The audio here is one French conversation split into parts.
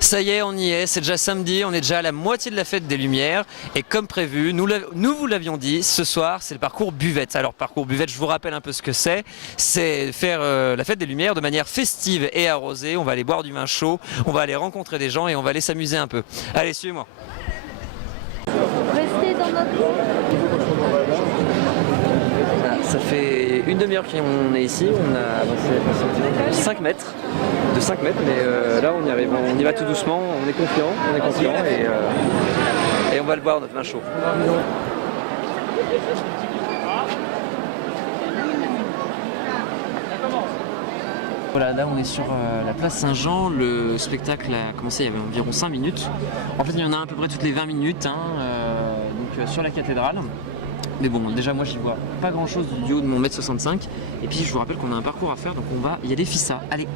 Ça y est, on y est, c'est déjà samedi, on est déjà à la moitié de la fête des Lumières et comme prévu, nous vous l'avions dit, ce soir c'est le parcours buvette. Alors parcours buvette, je vous rappelle un peu ce que c'est faire la fête des Lumières de manière festive et arrosée. On va aller boire du vin chaud, on va aller rencontrer des gens et on va aller s'amuser un peu. Allez, suivez-moi. Restez dans notre... Voilà, ça fait une demi-heure qu'on est ici, on a avancé 5 mètres, de 5 mètres, mais là on y arrive, on y va tout doucement, on est confiant et on va le boire notre vin chaud. Voilà, là on est sur la place Saint-Jean, le spectacle a commencé il y avait environ 5 minutes. En fait il y en a à peu près toutes les 20 minutes, sur la cathédrale. Mais bon, déjà moi j'y vois pas grand chose du haut de mon 1m65. Et puis je vous rappelle qu'on a un parcours à faire, donc on va y aller fissa. Allez.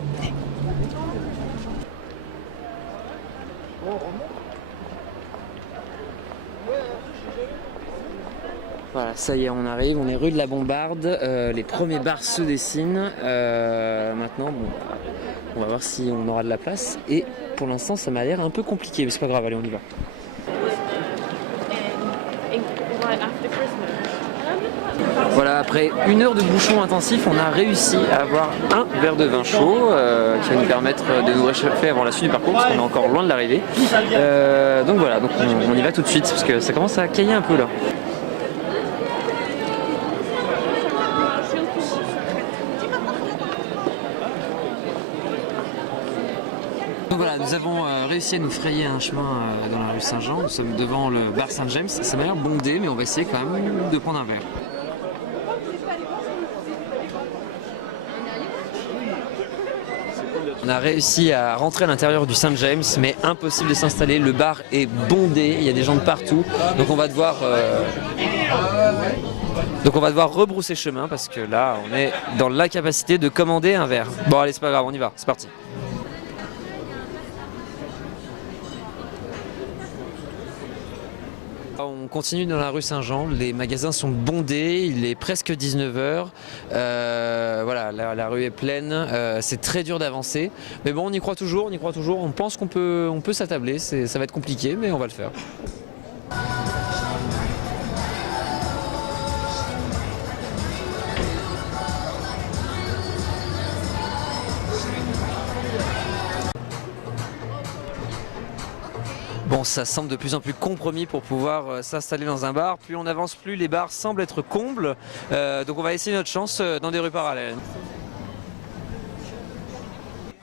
Voilà, ça y est, on arrive, on est rue de la Bombarde, les premiers bars se dessinent. Maintenant, bon, on va voir si on aura de la place. Et pour l'instant, ça m'a l'air un peu compliqué, mais c'est pas grave, allez, on y va. Voilà, après 1 heure de bouchon intensif, on a réussi à avoir un verre de vin chaud qui va nous permettre de nous réchauffer avant la suite du parcours parce qu'on est encore loin de l'arrivée. Donc voilà, donc on y va tout de suite parce que ça commence à cailler un peu là. Donc voilà, nous avons réussi à nous frayer un chemin dans la rue Saint-Jean. Nous sommes devant le bar Saint-James. Ça m'a l'air bondé, mais on va essayer quand même de prendre un verre. On a réussi à rentrer à l'intérieur du Saint-James, mais impossible de s'installer. Le bar est bondé, il y a des gens de partout. Donc on va devoir rebrousser chemin parce que là, on est dans l'incapacité de commander un verre. Bon allez, c'est pas grave, on y va, c'est parti. On continue dans la rue Saint-Jean, les magasins sont bondés, il est presque 19h, voilà, la rue est pleine, c'est très dur d'avancer, mais bon on y croit toujours, on pense qu'on peut s'attabler, ça va être compliqué mais on va le faire. Bon, ça semble de plus en plus compromis pour pouvoir s'installer dans un bar. Plus on avance, plus les bars semblent être combles. Donc on va essayer notre chance dans des rues parallèles.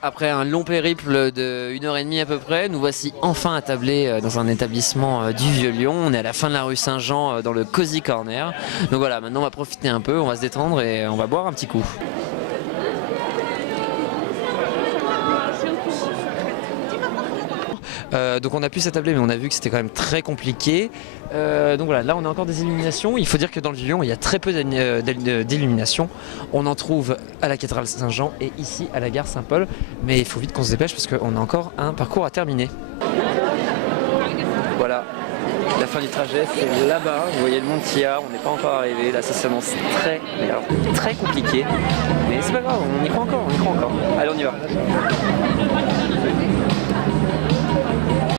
Après un long périple de 1h30 à peu près, nous voici enfin attablés dans un établissement du Vieux-Lyon. On est à la fin de la rue Saint-Jean dans le Cozy Corner. Donc voilà, maintenant on va profiter un peu, on va se détendre et on va boire un petit coup. Donc on a pu s'attabler mais on a vu que c'était quand même très compliqué. Donc voilà, là on a encore des illuminations. Il faut dire que dans le Vieux-Lyon il y a très peu d'illuminations. On en trouve à la cathédrale Saint-Jean et ici à la gare Saint-Paul. Mais il faut vite qu'on se dépêche parce qu'on a encore un parcours à terminer. Voilà, la fin du trajet c'est là-bas. Vous voyez le monde qu'il y a, on n'est pas encore arrivé. Là ça s'annonce très compliqué. Mais c'est pas grave, on y croit encore, Allez on y va.